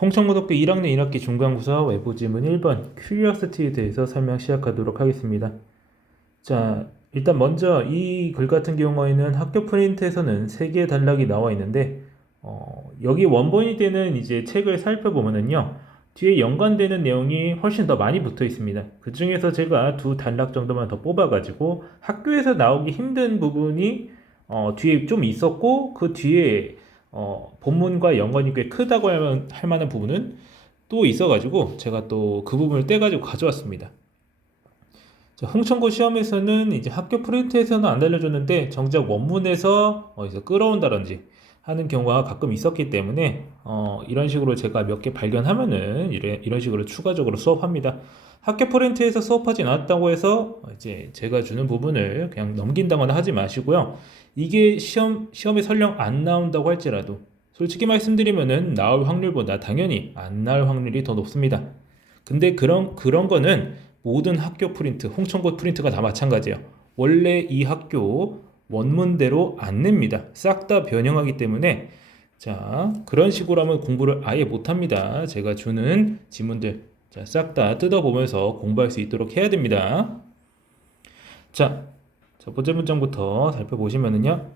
홍천고등학교 1학년 1학기 중간고사 외부 지문 1번 Curiosity에 대해서 설명 시작하도록 하겠습니다. 자, 일단 먼저 이 글 같은 경우에는 학교 프린트에서는 3개의 단락이 나와 있는데 여기 원본이 되는 이제 책을 살펴보면은요, 뒤에 연관되는 내용이 훨씬 더 많이 붙어 있습니다. 그 중에서 제가 2단락 정도만 더 뽑아가지고 학교에서 나오기 힘든 부분이 뒤에 좀 있었고, 그 뒤에 본문과 연관이 꽤 크다고 할 만한 부분은 또 있어가지고 제가 또 그 부분을 떼가지고 가져왔습니다. 자, 홍천고 시험에서는 이제 학교 프린트에서는 안 알려줬는데 정작 원문에서 어디서 끌어온다든지 하는 경우가 가끔 있었기 때문에 이런 식으로 제가 몇 개 발견하면은 이런 식으로 추가적으로 수업합니다. 학교 프린트에서 수업하지 않았다고 해서 이제 제가 주는 부분을 그냥 넘긴다거나 하지 마시고요. 이게 시험에 설령 안 나온다고 할지라도 솔직히 말씀드리면은 나올 확률보다 당연히 안 나올 확률이 더 높습니다. 근데 그런 거는 모든 학교 프린트, 홍천고 프린트가 다 마찬가지예요. 원래 이 학교 원문대로 안 냅니다. 싹 다 변형하기 때문에 자, 그런 식으로 하면 공부를 아예 못합니다. 제가 주는 지문들 싹 다 뜯어보면서 공부할 수 있도록 해야 됩니다. 자, 첫 번째 문장부터 살펴보시면은요.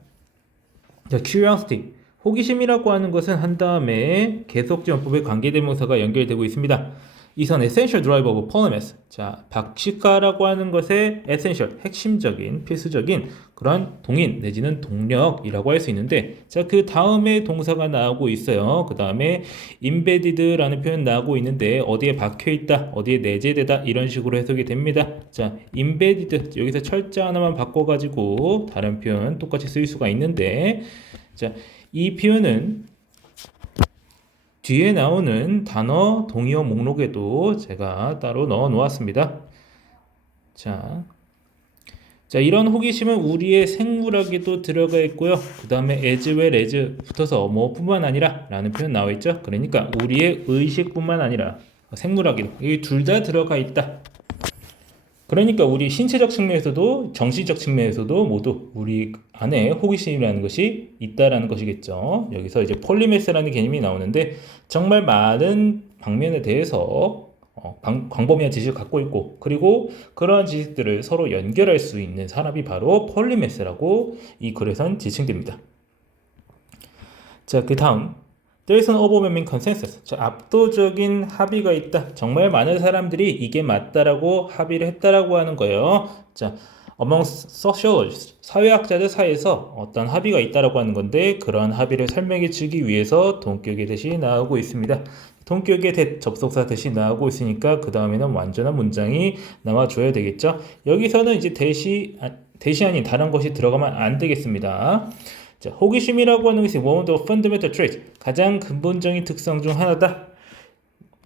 자, curiosity. 호기심이라고 하는 것은 한 다음에 계속지원법의 관계대명사가 연결되고 있습니다. 이선 essential driver of polymath. 자, 박식가라고 하는 것의 essential, 핵심적인, 필수적인 그런 동인 내지는 동력이라고 할 수 있는데, 자, 그 다음에 동사가 나오고 있어요. 그 다음에 embedded라는 표현 나오고 있는데 어디에 박혀 있다, 어디에 내재되다 이런 식으로 해석이 됩니다. 자, embedded 여기서 철자 하나만 바꿔가지고 다른 표현 똑같이 쓸 수가 있는데, 자, 이 표현은 뒤에 나오는 단어 동의어 목록에도 제가 따로 넣어 놓았습니다. 자, 이런 호기심은 우리의 생물학에도 들어가 있고요. 그 다음에 as well as 붙어서 뭐뿐만 아니라 라는 표현 나와 있죠. 그러니까 우리의 의식뿐만 아니라 생물학에도 이 둘 다 들어가 있다. 그러니까 우리 신체적 측면에서도 정신적 측면에서도 모두 우리 안에 호기심이라는 것이 있다라는 것이겠죠. 여기서 이제 폴리메스라는 개념이 나오는데 정말 많은 방면에 대해서 광범위한 지식을 갖고 있고, 그리고 그러한 지식들을 서로 연결할 수 있는 사람이 바로 폴리메스라고 이 글에선 지칭됩니다. 자, 그 다음 There is an overwhelming consensus. 자, 압도적인 합의가 있다. 정말 많은 사람들이 이게 맞다라고 합의를 했다라고 하는 거예요. 자, among sociologists, 사회학자들 사이에서 어떤 합의가 있다라고 하는 건데, 그러한 합의를 설명해 주기 위해서 동격의 대시 나오고 있습니다. 동격의 접속사 대시 나오고 있으니까 그 다음에는 완전한 문장이 나와줘야 되겠죠. 여기서는 이제 대시 아닌 다른 것이 들어가면 안 되겠습니다. 자, 호기심이라고 하는 것이 one of the fundamental traits, 가장 근본적인 특성 중 하나다.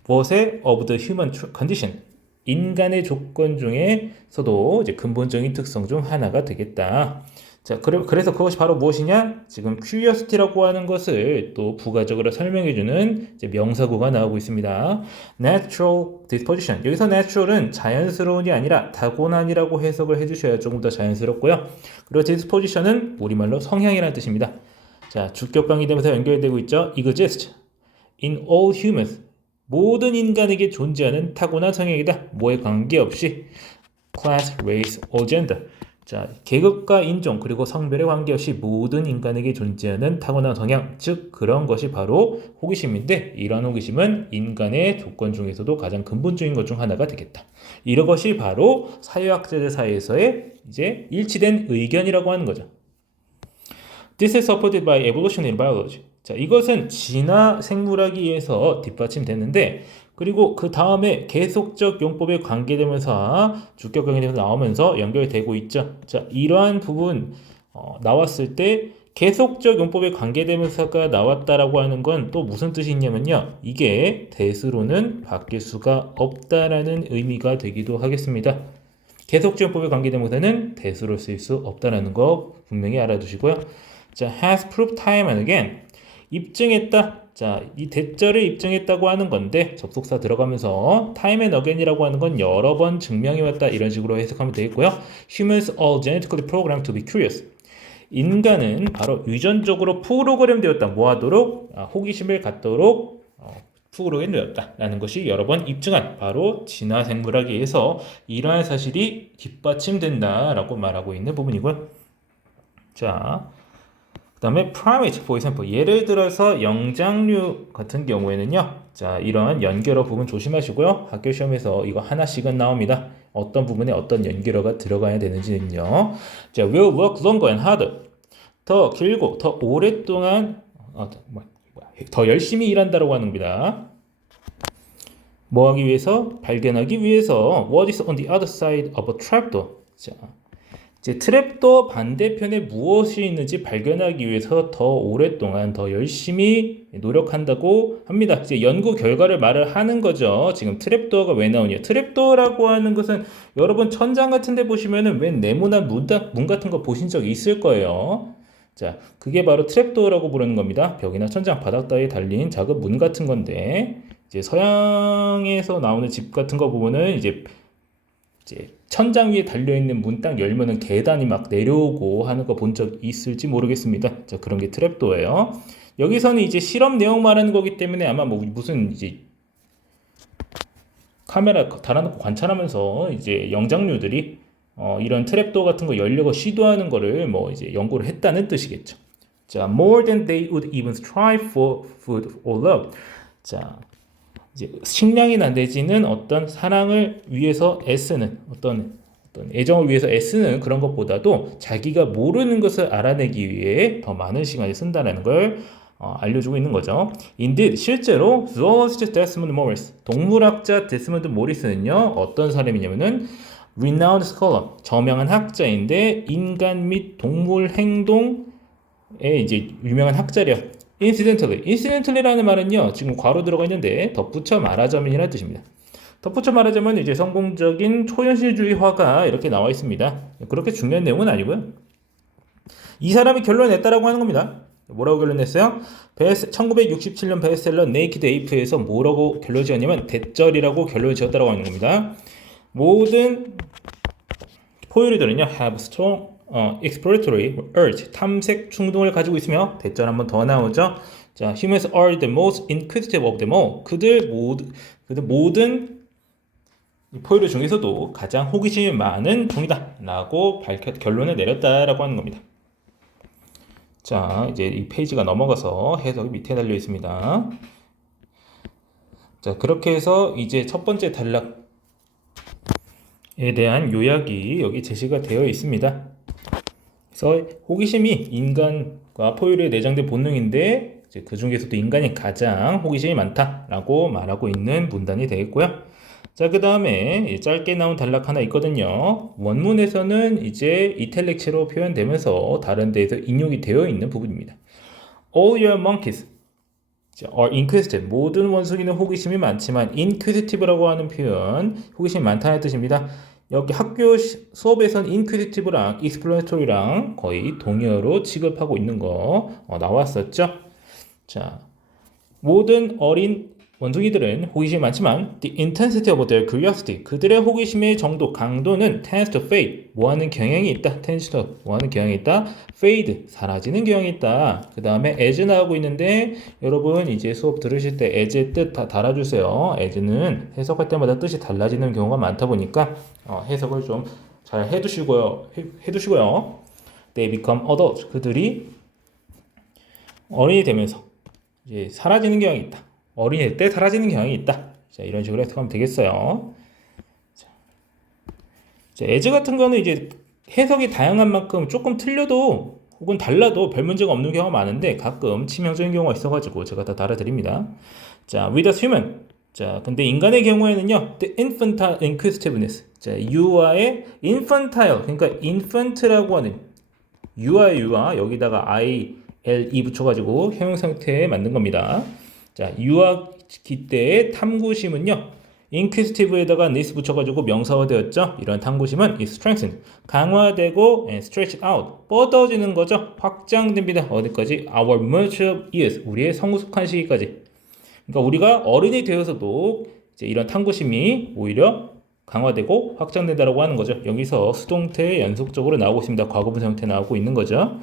무엇의? of the human condition, 인간의 조건 중에서도 이제 근본적인 특성 중 하나가 되겠다. 자, 그래서 그것이 바로 무엇이냐? 지금 curiosity라고 하는 것을 또 부가적으로 설명해주는 이제 명사구가 나오고 있습니다. natural disposition. 여기서 natural은 자연스러운이 아니라 타고난이라고 해석을 해주셔야 조금 더 자연스럽고요. 그리고 disposition은 우리말로 성향이라는 뜻입니다. 자, 주격관계 되면서 연결되고 있죠. exist in all humans. 모든 인간에게 존재하는 타고난 성향이다. 뭐에 관계없이 class, race, or gender. 자, 계급과 인종 그리고 성별에 관계없이 모든 인간에게 존재하는 타고난 성향, 즉 그런 것이 바로 호기심인데, 이러한 호기심은 인간의 조건 중에서도 가장 근본적인 것 중 하나가 되겠다. 이런 것이 바로 사회학자들 사이에서의 이제 일치된 의견이라고 하는 거죠. This is supported by evolutionary biology. 자, 이것은 진화 생물학에 의해서 뒷받침되는데, 그리고 그 다음에 계속적 용법에 관계되면서 주격 관계되면서 나오면서 연결되고 있죠. 자, 이러한 부분 나왔을 때 계속적 용법에 관계되면서가 나왔다라고 하는 건 또 무슨 뜻이 있냐면요, 이게 대수로는 바뀔 수가 없다라는 의미가 되기도 하겠습니다. 계속적 용법에 관계되면서는 대수로 쓸 수 없다라는 거 분명히 알아두시고요. 자, has proved time and again. 입증했다. 자, 이 대절을 입증했다고 하는 건데 접속사 들어가면서 time and again이라고 하는 건 여러 번 증명해왔다 이런 식으로 해석하면 되겠고요. Humans are genetically programmed to be curious. 인간은 바로 유전적으로 프로그램 되었다. 뭐 하도록? 호기심을 갖도록 프로그램이 되었다라는 것이 여러 번 입증한 바로 진화생물학에서 이러한 사실이 뒷받침된다라고 말하고 있는 부분이고요. 자, 그 다음에 primate, for example. 예를 들어서 영장류 같은 경우에는요. 자, 이러한 연결어 부분 조심하시고요. 학교 시험에서 이거 하나씩은 나옵니다. 어떤 부분에 어떤 연결어가 들어가야 되는지는요. 자, will work longer and harder. 더 길고 더 오랫동안 더 열심히 일한다라고 하는 겁니다. 뭐 하기 위해서? 발견하기 위해서 what is on the other side of a trapdoor. 자, 이제 트랩도어 반대편에 무엇이 있는지 발견하기 위해서 더 오랫동안 더 열심히 노력한다고 합니다. 이제 연구 결과를 말을 하는 거죠. 지금 트랩도어가 왜 나오냐? 트랩도어라고 하는 것은 여러분 천장 같은 데 보시면은 웬 네모난 문 같은 거 보신 적 있을 거예요. 자, 그게 바로 트랩도어라고 부르는 겁니다. 벽이나 천장, 바닥 따위에 달린 작은 문 같은 건데 이제 서양에서 나오는 집 같은 거 보면은 이제 천장 위에 달려있는 문 딱 열면은 계단이 막 내려오고 하는 거 본 적 있을지 모르겠습니다. 자, 그런 게 트랩도어예요. 여기서는 이제 실험 내용 말하는 거기 때문에 아마 뭐 무슨 이제 카메라 달아놓고 관찰하면서 이제 영장류들이 이런 트랩도어 같은 거 열려고 시도하는 거를 뭐 이제 연구를 했다는 뜻이겠죠. 자, more than they would even strive for food or love. 자, 이제 식량이나 내지는 어떤 사랑을 위해서 애쓰는 어떤 애정을 위해서 애쓰는 그런 것보다도 자기가 모르는 것을 알아내기 위해 더 많은 시간을 쓴다는 걸 알려주고 있는 거죠. Indeed, 실제로 zoologist Desmond Morris, 동물학자 데스몬드 모리스는요, 어떤 사람이냐면은 renowned scholar, 저명한 학자인데 인간 및 동물 행동에 이제 유명한 학자래요. incidentally라는 말은요, 지금 괄호 들어가 있는데 덧붙여 말하자면이라는 뜻입니다. 덧붙여 말하자면 이제 성공적인 초현실주의화가 이렇게 나와 있습니다. 그렇게 중요한 내용은 아니고요. 이 사람이 결론냈다라고 하는 겁니다. 뭐라고 결론냈어요? 1967년 베스트셀러 네이키드 에이프에서 뭐라고 결론 지었냐면 대절이라고 결론 지었다라고 하는 겁니다. 모든 포유류들은요 have strong exploratory urge, 탐색 충동을 가지고 있으며 대절 한번 더 나오죠. 자, humans are the most inquisitive of them all. 그들 모든 포유류 중에서도 가장 호기심이 많은 종이다 라고 결론을 내렸다라고 하는 겁니다. 자, 이제 이 페이지가 넘어가서 해석이 밑에 달려 있습니다. 자, 그렇게 해서 이제 첫 번째 단락에 대한 요약이 여기 제시가 되어 있습니다. 그래서 호기심이 인간과 포유류에 내장된 본능인데 그 중에서도 인간이 가장 호기심이 많다라고 말하고 있는 문단이 되겠고요. 자, 그 다음에 짧게 나온 단락 하나 있거든요. 원문에서는 이제 이탈릭체로 표현되면서 다른 데에서 인용이 되어 있는 부분입니다. All your monkeys are inquisitive. 모든 원숭이는 호기심이 많지만 inquisitive라고 하는 표현, 호기심이 많다는 뜻입니다. 여기 학교 수업에선 inquisitive랑 exploratory랑 거의 동의어로 취급하고 있는 거 나왔었죠. 자, 모든 어린 원숭이들은 호기심이 많지만 the intensity of their curiosity, 그들의 호기심의 정도, 강도는 tends to fade, 뭐하는 경향이 있다. tends to, 뭐하는 경향이 있다. fade, 사라지는 경향이 있다. 그 다음에 as 나오고 있는데 여러분 이제 수업 들으실 때 as의 뜻 다 달아주세요. as는 해석할 때마다 뜻이 달라지는 경우가 많다 보니까 해석을 좀 잘 해두시고요. They become adult, 그들이 어른이 되면서 이제 사라지는 경향이 있다. 어린이 때 사라지는 경향이 있다. 자, 이런 식으로 해석하면 되겠어요. 자, as 같은 거는 이제 해석이 다양한 만큼 조금 틀려도 혹은 달라도 별 문제가 없는 경우가 많은데 가끔 치명적인 경우가 있어가지고 제가 다 달아드립니다. 자, with us human. 자, 근데 인간의 경우에는요, the infantile inquisitiveness. 자, 유아의 infantile, 그러니까 infant라고 하는 유아 여기다가 ILE 붙여가지고 형용상태에 만든 겁니다. 자, 유아기 때의 탐구심은요, inquisitive에다가 this 붙여가지고 명사화되었죠. 이런 탐구심은 is strengthened, 강화되고 and stretched out, 뻗어지는 거죠. 확장됩니다. 어디까지? Our mature years, 우리의 성숙한 시기까지. 그러니까 우리가 어른이 되어서도 이제 이런 탐구심이 오히려 강화되고 확장된다라고 하는 거죠. 여기서 수동태 연속적으로 나오고 있습니다. 과거분 형태 나오고 있는 거죠.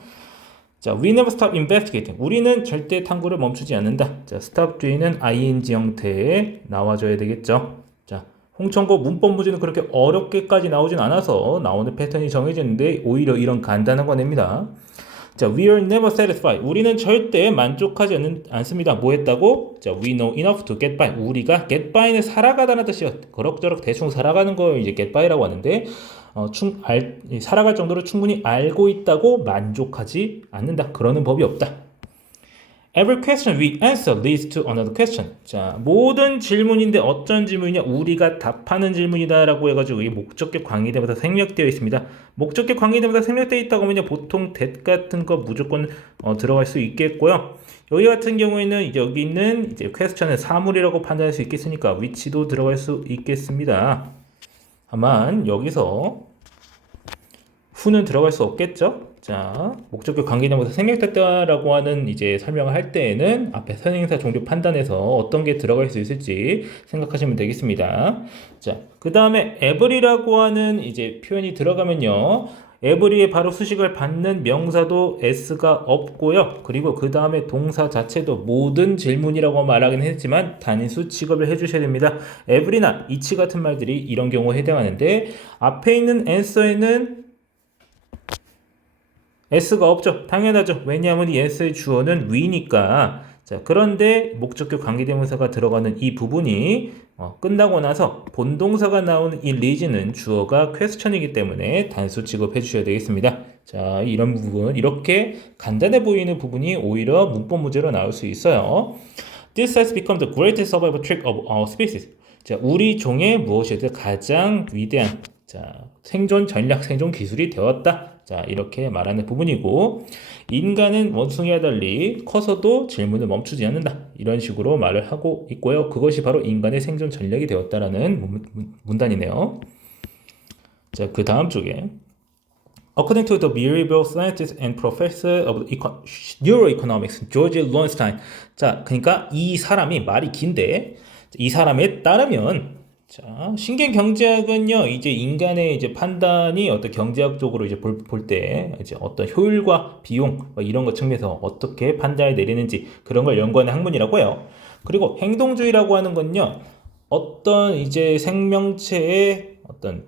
자, we never stop investigating. 우리는 절대 탐구를 멈추지 않는다. 자, stop 뒤에는 ing 형태에 나와줘야 되겠죠. 자, 홍천고 문법 문제는 그렇게 어렵게까지 나오진 않아서 나오는 패턴이 정해졌는데 오히려 이런 간단한 거 냅니다. 자, we are never satisfied. 우리는 절대 만족하지 않습니다. 뭐 했다고? 자, we know enough to get by. 우리가 get by는 살아가다는 뜻이요. 그럭저럭 대충 살아가는 걸 이제 get by라고 하는데, 살아갈 정도로 충분히 알고 있다고 만족하지 않는다. 그러는 법이 없다. Every question we answer leads to another question. 자, 모든 질문인데 어떤 질문이냐? 우리가 답하는 질문이다라고 해가지고 이 목적격 관계대명사 생략되어 있습니다. 목적격 관계대명사 생략되어 있다고 하면요, 보통 that 같은 거 무조건 들어갈 수 있겠고요. 여기 같은 경우에는 여기 있는 이제 question은 사물이라고 판단할 수 있겠으니까 which도 들어갈 수 있겠습니다. 다만 여기서 who는 들어갈 수 없겠죠? 자, 목적격 관계대명사 생략됐다라고 하는 이제 설명을 할 때에는 앞에 선행사 종류 판단에서 어떤 게 들어갈 수 있을지 생각하시면 되겠습니다. 자, 그 다음에 every라고 하는 이제 표현이 들어가면요, every에 바로 수식을 받는 명사도 s가 없고요. 그리고 그 다음에 동사 자체도 모든 질문이라고 말하긴 했지만 단수 취급을 해주셔야 됩니다. every나 each 같은 말들이 이런 경우에 해당하는데 앞에 있는 answer에는 s가 없죠. 당연하죠. 왜냐하면 이 s의 주어는 we니까. 자, 그런데 목적격 관계대명사가 들어가는 이 부분이 끝나고 나서 본동사가 나오는 이 leads는 주어가 question이기 때문에 단수 취급해 주셔야 되겠습니다. 자, 이런 부분, 이렇게 간단해 보이는 부분이 오히려 문법 문제로 나올 수 있어요. This has become the greatest survival trick of our species. 자, 우리 종의 무엇이든 가장 위대한 생존 전략, 생존 기술이 되었다. 자, 이렇게 말하는 부분이고, 인간은 원숭이와 달리 커서도 질문을 멈추지 않는다. 이런 식으로 말을 하고 있고요. 그것이 바로 인간의 생존 전략이 되었다라는 문단이네요. 자, 그 다음 쪽에 According to the behavioral scientist and professor of neuroeconomics, George Lowenstein. 자, 그러니까 이 사람이 말이 긴데, 이 사람에 따르면 자, 신경 경제학은요, 이제 인간의 이제 판단이 어떤 경제학적으로 이제 볼 때, 이제 어떤 효율과 비용, 이런 것 측면에서 어떻게 판단을 내리는지 그런 걸 연구하는 학문이라고 해요. 그리고 행동주의라고 하는 건요, 어떤 이제 생명체의 어떤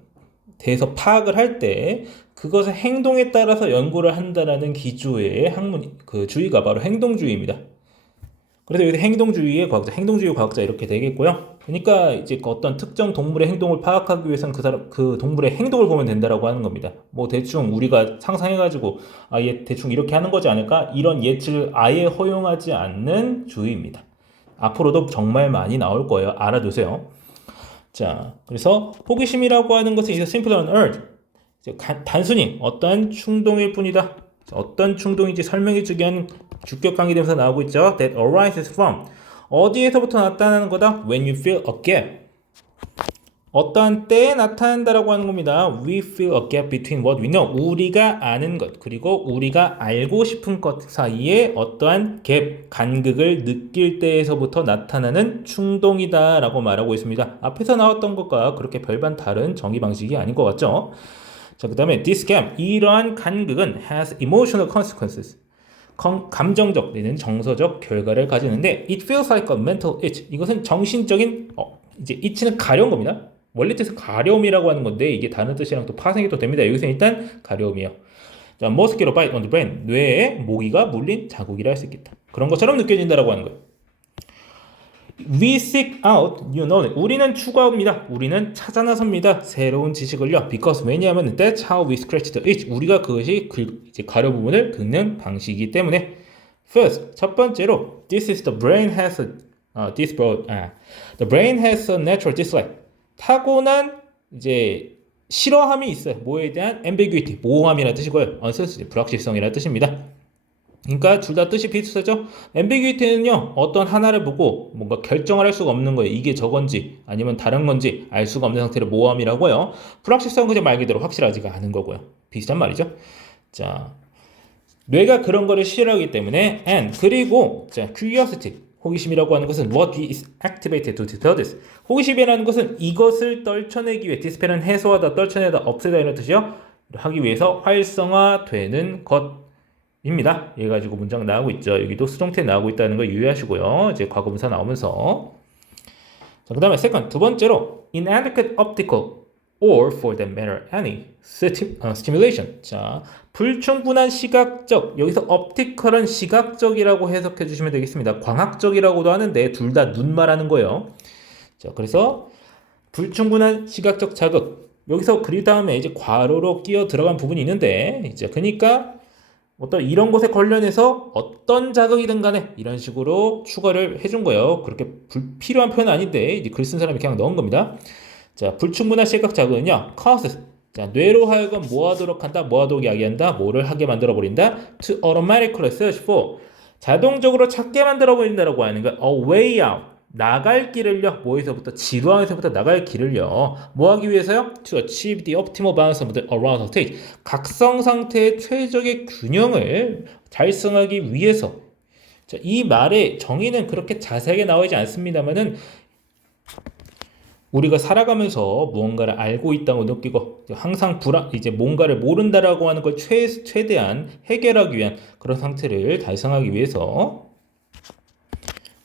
대해서 파악을 할 때, 그것의 행동에 따라서 연구를 한다라는 기조의 그 주의가 바로 행동주의입니다. 그래서 여기서 행동주의 과학자 이렇게 되겠고요. 그러니까 이제 어떤 특정 동물의 행동을 파악하기 위해서는 그 동물의 행동을 보면 된다라고 하는 겁니다. 뭐 대충 우리가 상상해가지고 얘 대충 이렇게 하는 거지 않을까? 이런 예측을 아예 허용하지 않는 주의입니다. 앞으로도 정말 많이 나올 거예요. 알아두세요. 자, 그래서 호기심이라고 하는 것은 is simple on earth. 단순히 어떠한 충동일 뿐이다. 어떤 충동인지 설명해주기 위한 주격 관계대명사 나오고 있죠. That arises from. 어디에서부터 나타나는 거다? When you feel a gap. 어떠한 때에 나타난다라고 하는 겁니다. We feel a gap between what we know. 우리가 아는 것 그리고 우리가 알고 싶은 것 사이에 어떠한 갭, 간극을 느낄 때에서부터 나타나는 충동이다 라고 말하고 있습니다. 앞에서 나왔던 것과 그렇게 별반 다른 정의 방식이 아닌 것 같죠? 자, 그 다음에 this gap, 이러한 간극은 has emotional consequences. 감정적 내지는 정서적 결과를 가지는데 it feels like a mental itch. 이것은 정신적인 이제 itch는 가려운 겁니다. 원래 뜻은 가려움이라고 하는 건데 이게 다른 뜻이랑 또 파생이 또 됩니다. 여기서 일단 가려움이에요. 자, mosquito bite on the brain. 뇌에 모기가 물린 자국이라 할 수 있겠다. 그런 것처럼 느껴진다라고 하는 거예요. We seek out new knowledge. 우리는 추구합니다. 우리는 찾아 나섭니다. 새로운 지식을요. Because 왜냐하면 that's how we scratch the itch. 우리가 그것이 이제 가려 부분을 긁는 방식이기 때문에. First, 첫 번째로 the brain has a natural dislike. 타고난 이제 싫어함이 있어요. 뭐에 대한 ambiguity, 모호함이라는 뜻이고요. uncertainty, 불확실성이라는 뜻입니다. 그러니까 둘 다 뜻이 비슷하죠? ambiguity는요, 어떤 하나를 보고 뭔가 결정을 할 수가 없는 거예요. 이게 저건지 아니면 다른 건지 알 수가 없는 상태를 모호함이라고요. 불확실성은 그냥 말 그대로 확실하지가 않은 거고요. 비슷한 말이죠. 자, 뇌가 그런 거를 싫어하기 때문에 and 그리고 자, curiosity, 호기심이라고 하는 것은 what is activated to dispel this. 호기심이라는 것은 이것을 떨쳐내기 위해, dispel은 해소하다, 떨쳐내다, 없애다 이런 뜻이요. 하기 위해서 활성화되는 것. 입니다. 예 가지고 문장 나오고 있죠. 여기도 수동태 나오고 있다는 거 유의하시고요. 이제 과거분사 나오면서. 자, 그다음에 second 두 번째로 inadequate optical or for that matter any stimulation. 자, 불충분한 시각적 여기서 optical은 시각적이라고 해석해 주시면 되겠습니다. 광학적이라고도 하는데 둘 다 눈 말하는 거예요. 자, 그래서 불충분한 시각적 자극 여기서 그 다음에 이제 괄호로 끼어 들어간 부분이 있는데 이제 그러니까 어떤 이런 것에 관련해서 어떤 자극이든 간에 이런 식으로 추가를 해준 거예요. 그렇게 불필요한 표현은 아닌데 이제 글 쓴 사람이 그냥 넣은 겁니다. 자, 불충분한 시각 자극은요, causes. 자, 뇌로 하여금 뭐 하도록 한다, 뭐 하도록 이야기한다, 뭐를 하게 만들어 버린다, to automatically search for. 자동적으로 찾게 만들어 버린다라고 하는 거, a way out. 나갈 길을요, 뭐에서부터, 지루함에서부터 나갈 길을요, 뭐 하기 위해서요? To achieve the optimal balance of the arousal state. 각성 상태의 최적의 균형을 달성하기 위해서. 자, 이 말의 정의는 그렇게 자세하게 나오지 않습니다만은 우리가 살아가면서 무언가를 알고 있다고 느끼고 항상 이제 뭔가를 모른다라고 하는 걸 최대한 해결하기 위한 그런 상태를 달성하기 위해서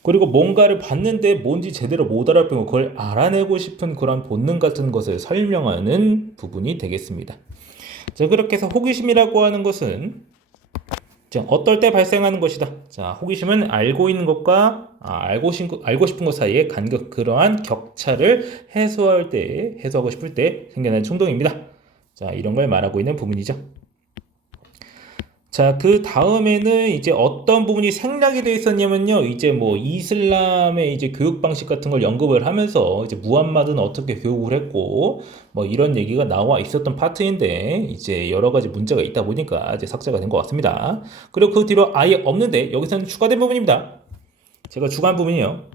그리고 뭔가를 봤는데 뭔지 제대로 못 알아보고 그걸 알아내고 싶은 그런 본능 같은 것을 설명하는 부분이 되겠습니다. 자, 그렇게 해서 호기심이라고 하는 것은 자, 어떨 때 발생하는 것이다. 자, 호기심은 알고 있는 것과 알고 싶은 것 사이에 그러한 격차를 해소하고 싶을 때 생겨나는 충동입니다. 자, 이런 걸 말하고 있는 부분이죠. 자, 그 다음에는 이제 어떤 부분이 생략이 되어 있었냐면요. 이제 뭐 이슬람의 이제 교육 방식 같은 걸 언급을 하면서 이제 무함마드는 어떻게 교육을 했고 뭐 이런 얘기가 나와 있었던 파트인데 이제 여러 가지 문제가 있다 보니까 이제 삭제가 된 것 같습니다. 그리고 그 뒤로 아예 없는데 여기서는 추가된 부분입니다. 제가 추가한 부분이요.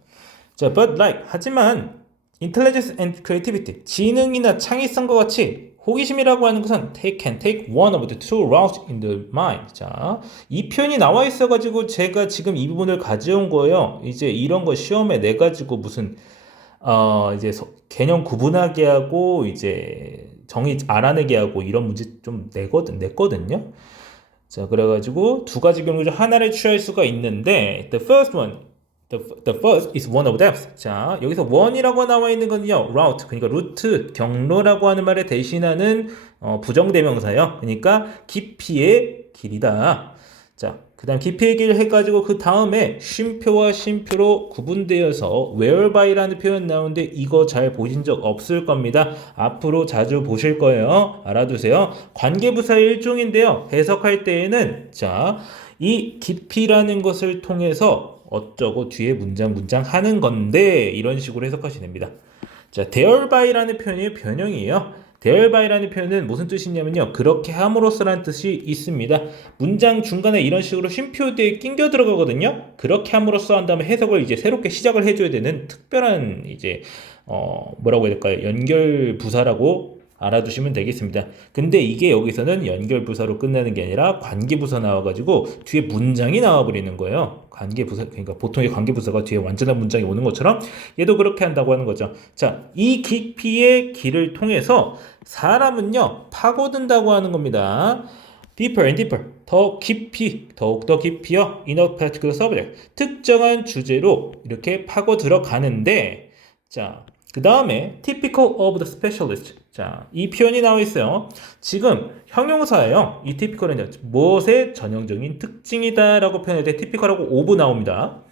자, but like 하지만 intelligence and creativity 지능이나 창의성과 같이 호기심이라고 하는 것은 can take one of the two routes in the mind. 자, 이 표현이 나와 있어가지고 제가 지금 이 부분을 가져온 거예요. 이제 이런 거 시험에 내 가지고 무슨 이제 개념 구분하게 하고 이제 정의 알아내게 하고 이런 문제 좀 냈거든요. 자, 그래가지고 두 가지 경우 중 하나를 취할 수가 있는데 the first one The first is one of them. 자, 여기서 one이라고 나와 있는 건요, route, 그러니까 루트, 경로라고 하는 말에 대신하는 부정대명사예요. 그러니까 깊이의 길이다. 자, 그 다음 깊이의 길 해가지고 그 다음에 쉼표와 쉼표로 구분되어서 whereby라는 표현 나오는데 이거 잘 보신 적 없을 겁니다. 앞으로 자주 보실 거예요. 알아두세요. 관계부사의 일종인데요. 해석할 때에는 자, 이 깊이라는 것을 통해서 어쩌고 뒤에 문장 하는 건데 이런 식으로 해석하시면 됩니다. 자, thereby 라는 표현이 변형이에요. thereby 라는 표현은 무슨 뜻이냐면요, 그렇게 함으로써라는 뜻이 있습니다. 문장 중간에 이런 식으로 쉼표 뒤에 낑겨 들어가거든요. 그렇게 함으로써 한 다음에 해석을 이제 새롭게 시작을 해줘야 되는 특별한 이제 뭐라고 해야 될까요? 연결 부사라고 알아두시면 되겠습니다. 근데 이게 여기서는 연결부사로 끝나는 게 아니라 관계부사 나와가지고 뒤에 문장이 나와버리는 거예요. 관계부사, 그러니까 보통의 관계부사가 뒤에 완전한 문장이 오는 것처럼 얘도 그렇게 한다고 하는 거죠. 자, 이 깊이의 길을 통해서 사람은요, 파고든다고 하는 겁니다. deeper and deeper, 더 깊이, 더욱더 깊이요. in a particular subject, 특정한 주제로 이렇게 파고 들어가는데, 자, 그 다음에 typical of the specialist. 자, 이 표현이 나와 있어요. 지금 형용사예요. 이 typical은 무엇의 전형적인 특징이다 라고 표현할 때 typical하고 of 나옵니다.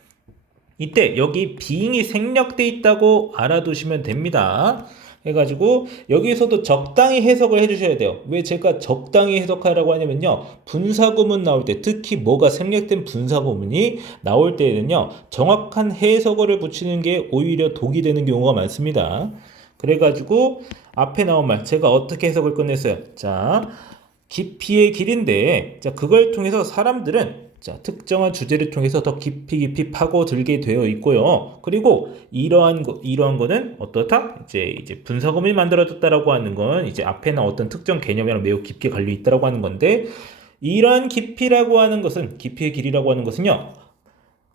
이때 여기 being이 생략돼 있다고 알아두시면 됩니다. 해가지고 여기서도 적당히 해석을 해주셔야 돼요. 왜 제가 적당히 해석하라고 하냐면요, 분사구문 나올 때, 특히 뭐가 생략된 분사구문이 나올 때에는요, 정확한 해석어를 붙이는 게 오히려 독이 되는 경우가 많습니다. 그래가지고 앞에 나온 말 제가 어떻게 해석을 끝냈어요. 자, 깊이의 길인데, 자, 그걸 통해서 사람들은 자, 특정한 주제를 통해서 더 깊이 파고들게 되어 있고요. 그리고 이러한 거는 어떻다? 이제 분사구문이 만들어졌다라고 하는 건 이제 앞에 나온 어떤 특정 개념이랑 매우 깊게 관련 있다라고 하는 건데, 이러한 깊이라고 하는 것은, 깊이의 길이라고 하는 것은요,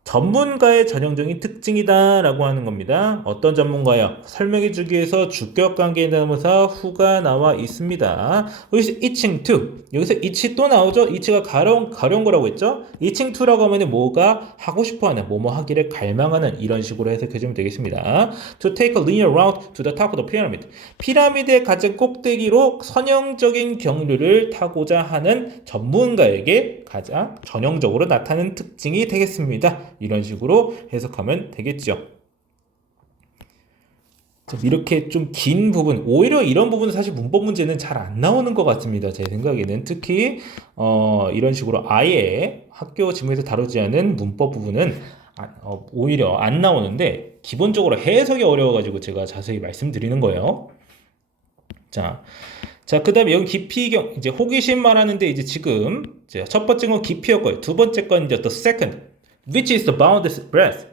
전문가의 전형적인 특징이다라고 하는 겁니다. 어떤 전문가요? 설명해 주기 위해서 주격관계 대명사 who가 나와 있습니다. 여기서 이칭 to 여기서 이치 또 나오죠? 이치가 가려운 거라고 했죠? 이칭 to라고 하면 뭐가 하고 싶어하는 뭐뭐 하기를 갈망하는 이런 식으로 해석해 주면 되겠습니다. To take a linear route to the top of the pyramid. 피라미드의 가장 꼭대기로 선형적인 경로를 타고자 하는 전문가에게 가장 전형적으로 나타나는 특징이 되겠습니다. 이런 식으로 해석하면 되겠죠. 이렇게 좀 긴 부분, 오히려 이런 부분은 사실 문법 문제는 잘 안 나오는 것 같습니다. 제 생각에는 특히 이런 식으로 아예 학교 지문에서 다루지 않은 문법 부분은 오히려 안 나오는데 기본적으로 해석이 어려워가지고 제가 자세히 말씀드리는 거예요. 자, 그 다음에 여기 깊이경, 이제 호기심 말하는데 이제 지금 첫 번째 건 깊이였고요. 두 번째 건 이제 the second, which is the boundless breadth.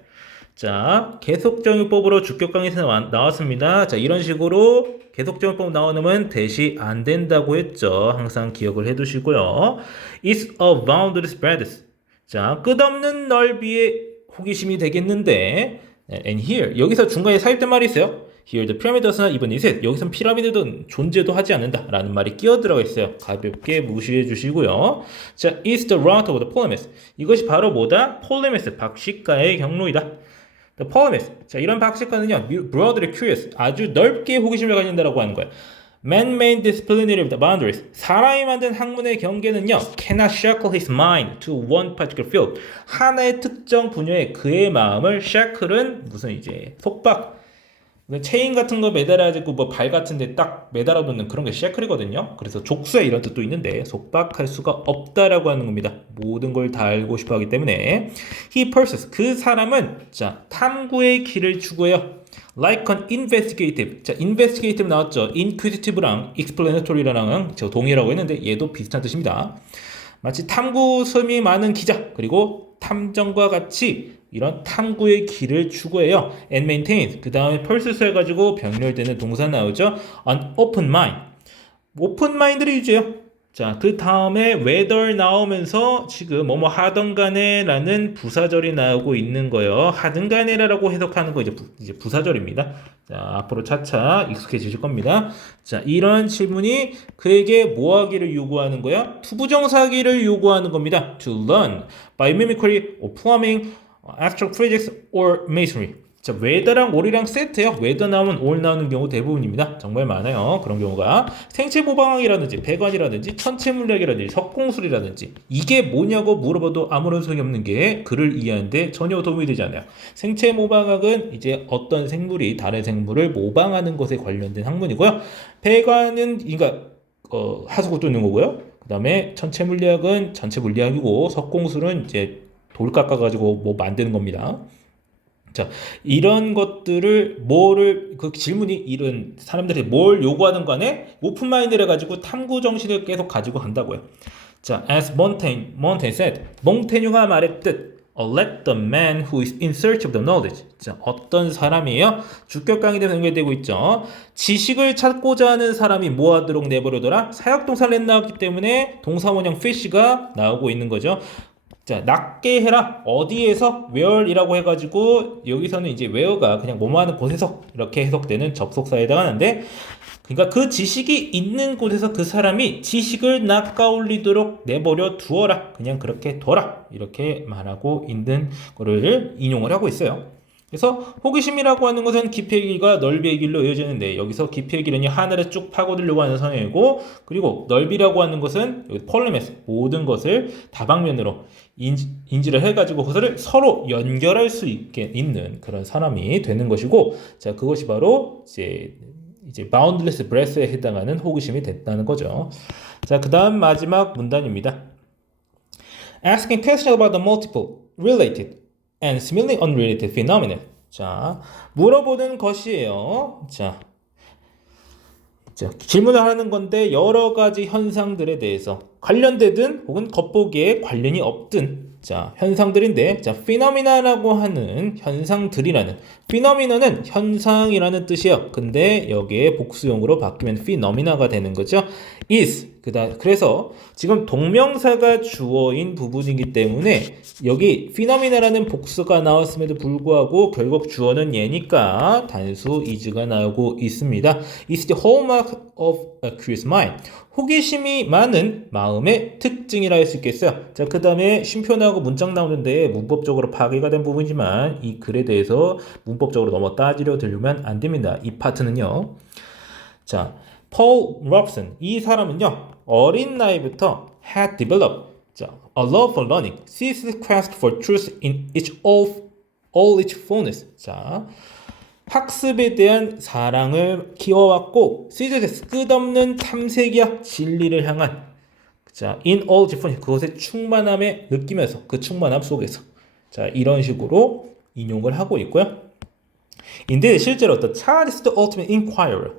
자, 계속정의법으로 주격강에서 나왔습니다. 자, 이런 식으로 계속정의법 나오면 대시 안 된다고 했죠. 항상 기억을 해 두시고요. It's a boundless breadth. 자, 끝없는 넓이의 호기심이 되겠는데, and here, 여기서 중간에 사입된 말이 있어요. Here the pyramid does not even exist. 여기선 피라미드도 존재도 하지 않는다 라는 말이 끼어 들어가 있어요. 가볍게 무시해 주시고요. 자, is the route of the polemis. 이것이 바로 뭐다? polemis, 박식가의 경로이다. The polemis. 자, 이런 박식가는요, broadly curious, 아주 넓게 호기심을 가진다라고 하는 거예요. Man-made disciplinary boundaries. 사람이 만든 학문의 경계는요, cannot shackle his mind to one particular field. 하나의 특정 분야에 그의 마음을 shackle은 무슨 이제 속박, 체인 같은 거 매달아가지고 뭐 발 같은데 딱 매달아 놓는 그런 게 샤클이거든요. 그래서 족쇄 이런 뜻도 있는데 속박할 수가 없다라고 하는 겁니다. 모든 걸 다 알고 싶어 하기 때문에 he pursues, 그 사람은 자 탐구의 길을 추구해요. Like an investigative. 자, investigative 나왔죠. inquisitive랑 explanatory랑 제가 동의라고 했는데 얘도 비슷한 뜻입니다. 마치 탐구심이 많은 기자 그리고 탐정과 같이 이런 탐구의 길을 추구해요. And maintain. 그 다음에 pursuit 해가지고 병렬되는 동사 나오죠. An open mind. 오픈 마인드를 유지해요. 자, 그 다음에 whether 나오면서 지금 뭐뭐 하던 간에 라는 부사절이 나오고 있는 거예요. 하든 간에라고 해석하는 거 이제 부사절입니다. 자, 앞으로 차차 익숙해지실 겁니다. 자, 이런 질문이 그에게 뭐 하기를 요구하는 거야? 투부정사기를 요구하는 겁니다. To learn by mimicry or plumbing, abstract physics or masonry. 자, whether랑 all이랑 세트예요. whether 나오면 all 나오는 경우 대부분입니다. 정말 많아요. 그런 경우가 생체 모방학이라든지 배관이라든지 천체 물리학이라든지 석공술이라든지 이게 뭐냐고 물어봐도 아무런 소용이 없는 게 글을 이해하는데 전혀 도움이 되지 않아요. 생체 모방학은 이제 어떤 생물이 다른 생물을 모방하는 것에 관련된 학문이고요. 배관은 그러니까 하수구 뚫는 거고요. 그 다음에 천체 물리학은 전체 물리학이고 석공술은 이제 돌 깎아가지고 뭐 만드는 겁니다. 자, 이런 것들을 그 질문이 이런 사람들이 뭘 요구하는 간에 오픈 마인드를 가지고 탐구 정신을 계속 가지고 간다고요. 자, as Montaigne said, 몽테뉴가 말했듯 let the man who is in search of the knowledge. 자, 어떤 사람이에요? 주격강의에 연결되고 있죠. 지식을 찾고자 하는 사람이 뭐 하도록 내버려둬라? 사역동사를 나왔기 때문에 동사원형 fish가 나오고 있는 거죠. 자, 낫게 해라. 어디에서 where이라고 해가지고 여기서는 이제 where가 그냥 뭐뭐 하는 곳에서 이렇게 해석되는 접속사에 해당하는데 그러니까 그 지식이 있는 곳에서 그 사람이 지식을 낚아올리도록 내버려 두어라. 그냥 그렇게 둬라. 이렇게 말하고 있는 거를 인용을 하고 있어요. 그래서 호기심이라고 하는 것은 깊이의 길과 넓이의 길로 이어지는데 여기서 깊이의 길은 하늘을 쭉 파고들려고 하는 성향이고 그리고 넓이라고 하는 것은 폴레메스 모든 것을 다방면으로 인지를 해가지고 그것을 서로 연결할 수 있게 있는 그런 사람이 되는 것이고 자 그것이 바로 이제 boundless breadth에 해당하는 호기심이 됐다는 거죠. 자, 그 다음 마지막 문단입니다. Asking questions about the multiple, related, and seemingly unrelated phenomena. 자, 물어보는 것이에요. 자, 질문을 하는 건데 여러 가지 현상들에 대해서 관련되든 혹은 겉보기에 관련이 없든 자, 현상들인데 자, phenomena라고 하는 현상들이라는 phenomena는 현상이라는 뜻이에요. 근데 여기에 복수형으로 바뀌면 phenomena가 되는 거죠. is 그래서 지금 동명사가 주어인 부분이기 때문에 여기 phenomenal이라는 복수가 나왔음에도 불구하고 결국 주어는 얘니까 단수 is가 나오고 있습니다. It's the hallmark of a curious mind. 호기심이 많은 마음의 특징이라 할 수 있겠어요. 자, 그 다음에 쉼표 나오고 문장 나오는데 문법적으로 파괴가 된 부분이지만 이 글에 대해서 문법적으로 너무 따지려 들면 안 됩니다. 이 파트는요. 자, Paul Robson 이 사람은요 어린 나이부터 had developed 자, a love for learning, ceaseless quest for truth in all its fullness. 자, 학습에 대한 사랑을 키워왔고, ceaseless 끝없는 탐색이야 진리를 향한 자, in all its fullness 그것의 충만함에 느끼면서 그 충만함 속에서 자 이런 식으로 인용을 하고 있고요. 인데 실제로 the child is the ultimate inquirer.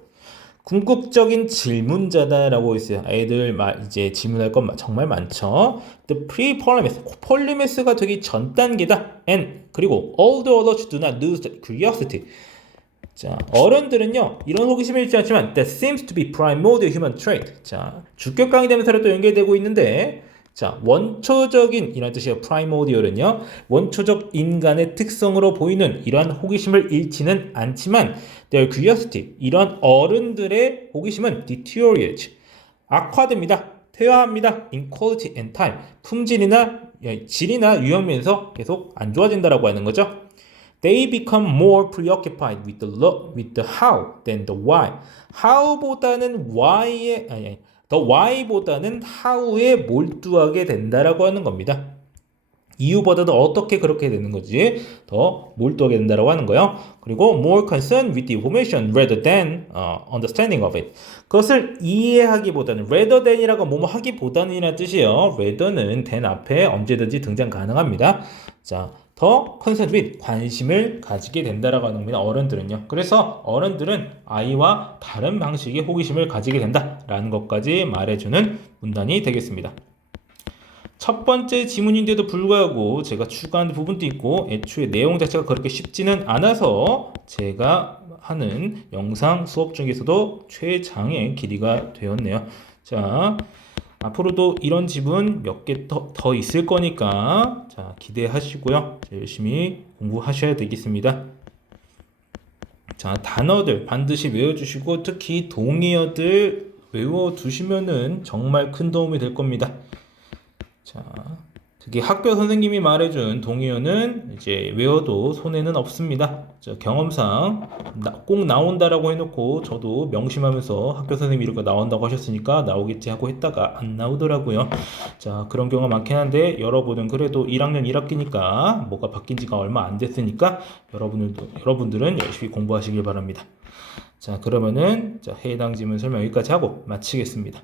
궁극적인 질문자다라고 있어요. 애들 이제 질문할 건 정말 많죠. The pre-polymus, 폴리메스가 되기 전 단계다. And 그리고 all the others do not lose the curiosity. 자, 어른들은요 이런 호기심을 잃지 않지만 that seems to be primordial human trait. 자, 주격 강의되면서로 또 연결되고 있는데. 자, 원초적인 이란 뜻이에요. primordial은요. 원초적 인간의 특성으로 보이는 이러한 호기심을 잃지는 않지만 their curiosity, 이런 어른들의 호기심은 deteriorates, 악화됩니다. 퇴화합니다. in quality and time, 품질이나 질이나 유형면에서 계속 안 좋아진다라고 하는 거죠. They become more preoccupied with the how than the why. how보다는 the why보다는 how에 몰두하게 된다라고 하는 겁니다. 이유보다도 어떻게 그렇게 되는 거지 더 몰두하게 된다라고 하는 거예요. 그리고 more concerned with the information rather than understanding of it. 그것을 이해하기보다는 rather than이라고 뭐뭐 하기보다는이라는 뜻이에요. rather는 than 앞에 언제든지 등장 가능합니다. 자, 더 concerned with 관심을 가지게 된다라고 하는 겁니다. 어른들은요. 그래서 어른들은 아이와 다른 방식의 호기심을 가지게 된다라는 것까지 말해주는 문단이 되겠습니다. 첫 번째 지문인데도 불구하고 제가 추가한 부분도 있고 애초에 내용 자체가 그렇게 쉽지는 않아서 제가 하는 영상 수업 중에서도 최장의 길이가 되었네요. 자, 앞으로도 이런 지문 몇 개 더 있을 거니까 자, 기대하시고요. 열심히 공부하셔야 되겠습니다. 자, 단어들 반드시 외워주시고 특히 동의어들 외워두시면은 정말 큰 도움이 될 겁니다. 자, 특히 학교 선생님이 말해준 동의어는 이제 외워도 손해는 없습니다. 자, 경험상 꼭 나온다라고 해놓고 저도 명심하면서 학교 선생님이 이렇게 나온다고 하셨으니까 나오겠지 하고 했다가 안 나오더라고요. 자, 그런 경우가 많긴 한데 여러분은 그래도 1학년 1학기니까 뭐가 바뀐 지가 얼마 안 됐으니까 여러분들은 열심히 공부하시길 바랍니다. 자, 그러면은 자, 해당 지문 설명 여기까지 하고 마치겠습니다.